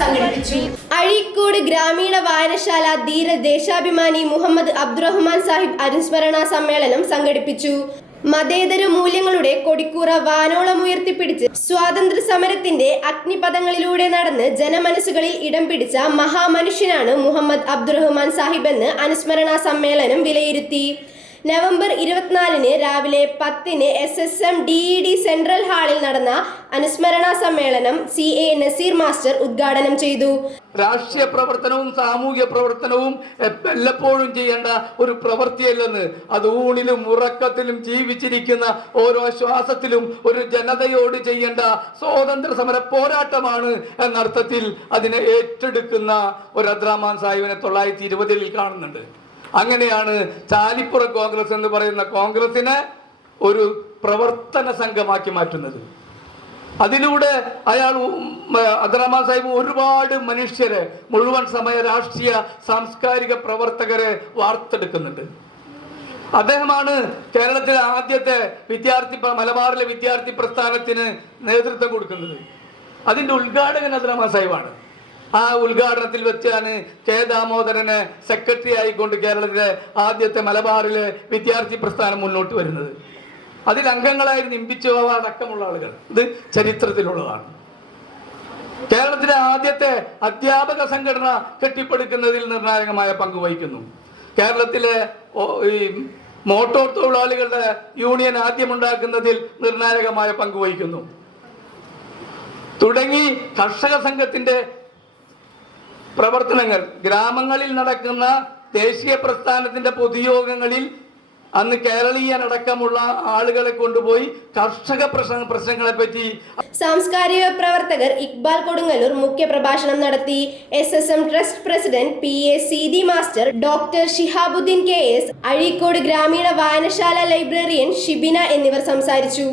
സംഘടിപ്പിച്ചു. അഴീക്കോട് ഗ്രാമീണ വായനശാല ധീര ദേശാഭിമാനി മുഹമ്മദ് അബ്ദുറഹ്മാൻ സാഹിബ് അനുസ്മരണ സമ്മേളനം സംഘടിപ്പിച്ചു. മതേതര മൂല്യങ്ങളുടെ കൊടിക്കൂറ വാനോളമുയർത്തിപ്പിടിച്ച് സ്വാതന്ത്ര്യ സമരത്തിന്റെ അഗ്നിപഥങ്ങളിലൂടെ നടന്ന് ജനമനസ്സുകളിൽ ഇടം പിടിച്ച മഹാമനുഷ്യനാണ് മുഹമ്മദ് അബ്ദുറഹ്മാൻ സാഹിബ് എന്ന് അനുസ്മരണ സമ്മേളനം വിലയിരുത്തി. നവംബർ 24 രാവിലെ 10 SSM DED സെൻട്രൽ ഹാളിൽ നടന്ന അനുസ്മരണ സമ്മേളനം CA നസീർ മാസ്റ്റർ ഉദ്ഘാടനം ചെയ്തു. രാഷ്ട്രീയ പ്രവർത്തനവും സാമൂഹ്യ പ്രവർത്തനവും എല്ലപ്പോഴും ചെയ്യേണ്ട ഒരു പ്രവൃത്തിയല്ലെന്ന്, അത് ഊണിലും ഉറക്കത്തിലും ജീവിച്ചിരിക്കുന്ന ഓരോ ശ്വാസത്തിലും ഒരു ജനതയോട് ചെയ്യേണ്ട സ്വാതന്ത്ര്യ സമര പോരാട്ടമാണ് എന്നർത്ഥത്തിൽ അതിനെ ഏറ്റെടുക്കുന്ന ഒരു അബ്ദുറഹ്മാൻ സാഹിബിനെ 1920 കാണുന്നുണ്ട്. അങ്ങനെയാണ് ചാലിപ്പുറം കോൺഗ്രസ് എന്ന് പറയുന്ന കോൺഗ്രസിനെ ഒരു പ്രവർത്തന സംഘമാക്കി മാറ്റുന്നത്. അതിലൂടെ അയാൾ അബ്ദുറഹ്മാൻ സാഹിബ് ഒരുപാട് മനുഷ്യരെ, മുഴുവൻ സമയ രാഷ്ട്രീയ സാംസ്കാരിക പ്രവർത്തകരെ വാർത്തെടുക്കുന്നുണ്ട്. അദ്ദേഹമാണ് കേരളത്തിലെ ആദ്യത്തെ മലബാറിലെ വിദ്യാർത്ഥി പ്രസ്ഥാനത്തിന് നേതൃത്വം കൊടുക്കുന്നത്. അതിന്റെ ഉദ്ഘാടകൻ അബ്ദുറഹ്മാൻ സാഹിബാണ്. ആ ഉദ്ഘാടനത്തിൽ വെച്ചാണ് K. ദാമോദരനെ സെക്രട്ടറി ആയിക്കൊണ്ട് കേരളത്തിലെ ആദ്യത്തെ മലബാറിലെ വിദ്യാർത്ഥി പ്രസ്ഥാനം മുന്നോട്ട് വരുന്നത്. അതിൽ അംഗങ്ങളായിരുന്നു ഇമ്പിച്ചു അടക്കമുള്ള ആളുകൾ. ഇത് ചരിത്രത്തിലുള്ളതാണ്. കേരളത്തിലെ ആദ്യത്തെ അധ്യാപക സംഘടന കെട്ടിപ്പടുക്കുന്നതിൽ നിർണായകമായ പങ്ക് വഹിക്കുന്നു. കേരളത്തിലെ മോട്ടോർ തൊഴിലാളികളുടെ യൂണിയൻ ആദ്യമുണ്ടാക്കുന്നതിൽ നിർണായകമായ പങ്ക് വഹിക്കുന്നു. തുടങ്ങി കർഷക സംഘത്തിന്റെ പ്രവർത്തനങ്ങൾ, ഗ്രാമങ്ങളിൽ നടക്കുന്ന ദേശീയ പ്രസ്ഥാനത്തിന്റെ പൊതുയോഗങ്ങളിൽ അന്ന് കേരളീയനടക്കമുള്ള ആളുകളെ കൊണ്ടുപോയി കർഷക പ്രശ്നങ്ങളെ പറ്റി. സാംസ്കാരിക പ്രവർത്തകർ ഇക്ബാൽ കൊടുങ്ങല്ലൂർ മുഖ്യ പ്രഭാഷണം നടത്തി. SSM trust president PA Seethi master, doctor Shihabuddin KS, Azhikode ഗ്രാമീണ വായനശാല ലൈബ്രറിയൻ ഷിബിന എന്നിവർ സംസാരിച്ചു.